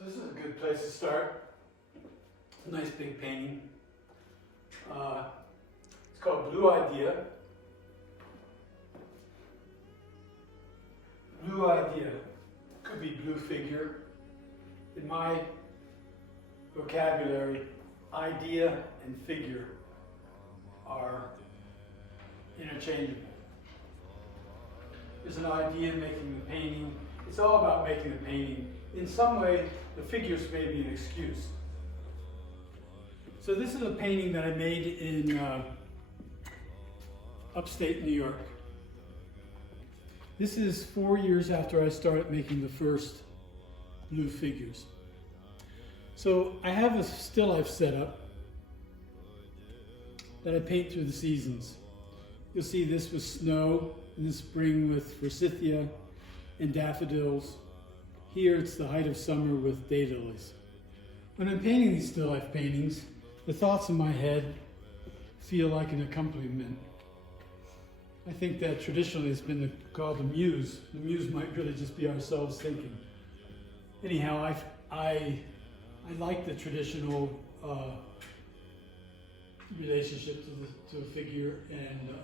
So this is a good place to start. It's a nice big painting. It's called Blue Idea. Blue Idea. Could be blue figure. In my vocabulary, idea and figure are interchangeable. There's an idea in making the painting. It's all about making the painting. In some way, the figures may be an excuse. So this is a painting that I made in upstate New York. This is 4 years after I started making the first blue figures. So I have a still life set up that I paint through the seasons. You'll see this with snow, in the spring with forsythia and daffodils. Here it's the height of summer with daylilies. When I'm painting these still life paintings, the thoughts in my head feel like an accompaniment. I think that traditionally it's been called the muse. The muse might really just be ourselves thinking. Anyhow, I like the traditional relationship to a figure, and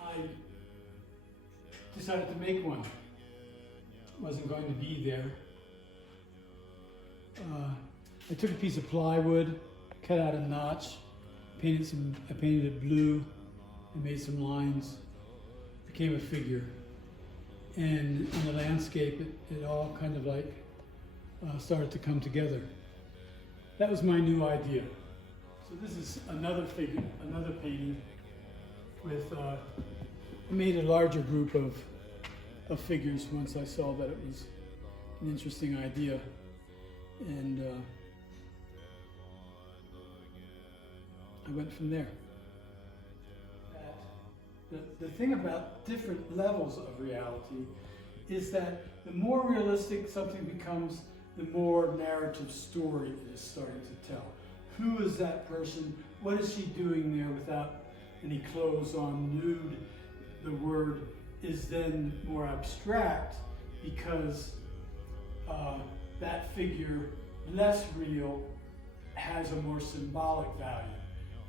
I decided to make one. Wasn't going to be there. I took a piece of plywood, cut out a notch, I painted it blue, and made some lines. Became a figure. And in the landscape, it all kind of like started to come together. That was my new idea. So this is another figure, another painting with, I made a larger group of figures once I saw that it was an interesting idea. And I went from there. The thing about different levels of reality is that the more realistic something becomes, the more narrative story it is starting to tell. Who is that person? What is she doing there without any clothes on, nude? The word is then more abstract because that figure, less real, has a more symbolic value.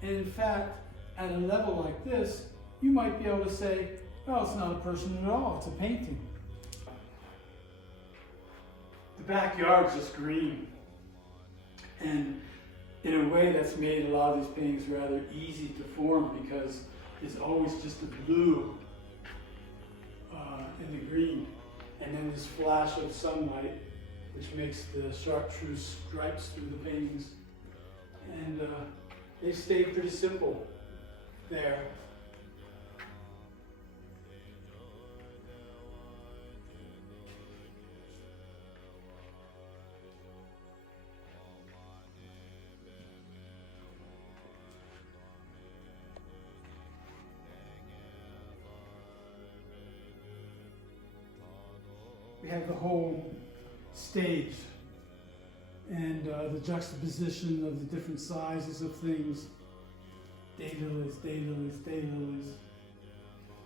And in fact, at a level like this, you might be able to say, well, it's not a person at all, it's a painting. The backyard's just green. And in a way, that's made a lot of these paintings rather easy to form because it's always just the blue and the green. And then this flash of sunlight, which makes the chartreuse stripes through the paintings. And they stay pretty simple there. We have the whole stage and the juxtaposition of the different sizes of things. Daylilies, daylilies, daylilies.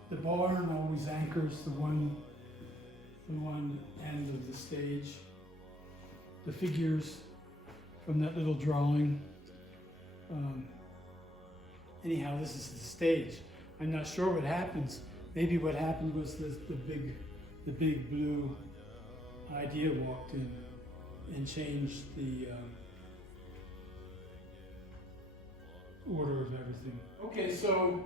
The barn always anchors the one end of the stage. The figures from that little drawing. Anyhow, this is the stage. I'm not sure what happens. Maybe what happened was the big blue idea walked in and changed the order of everything. Okay, so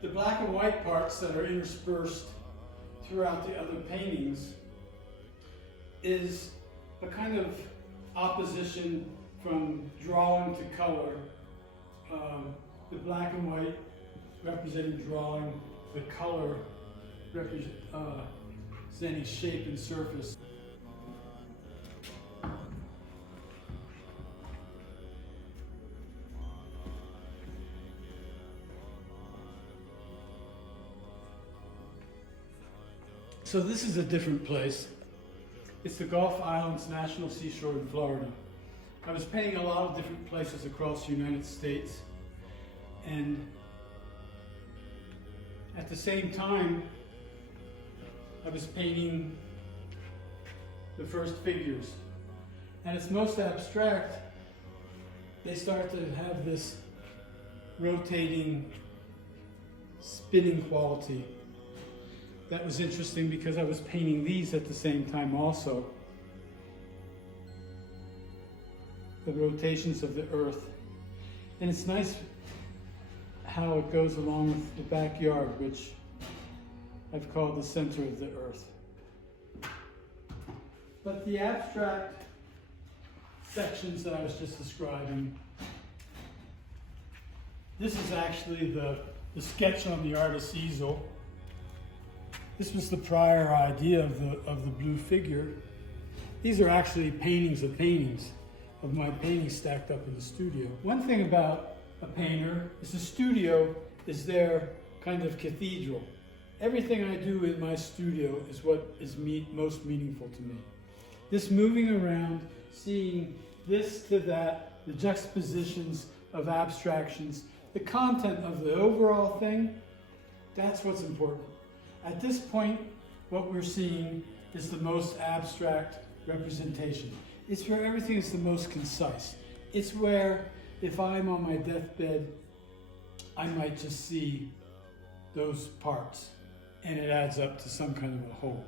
the black and white parts that are interspersed throughout the other paintings is a kind of opposition from drawing to color. The black and white representing drawing, the color representing shape and surface. So this is a different place. It's the Gulf Islands National Seashore in Florida. I was painting a lot of different places across the United States, and at the same time, I was painting the first figures. And it's most abstract, they start to have this rotating, spinning quality. That was interesting because I was painting these at the same time also. The rotations of the earth. And it's nice how it goes along with the backyard, which I've called the center of the earth. But the abstract sections that I was just describing, this is actually the sketch on the artist's easel. This was the prior idea of the blue figure. These are actually paintings of my paintings stacked up in the studio. One thing about a painter is the studio is their kind of cathedral. Everything I do in my studio is what is most meaningful to me. This moving around, seeing this to that, the juxtapositions of abstractions, the content of the overall thing, that's what's important. At this point, what we're seeing is the most abstract representation. It's where everything is the most concise. It's where, if I'm on my deathbed, I might just see those parts, and it adds up to some kind of a whole.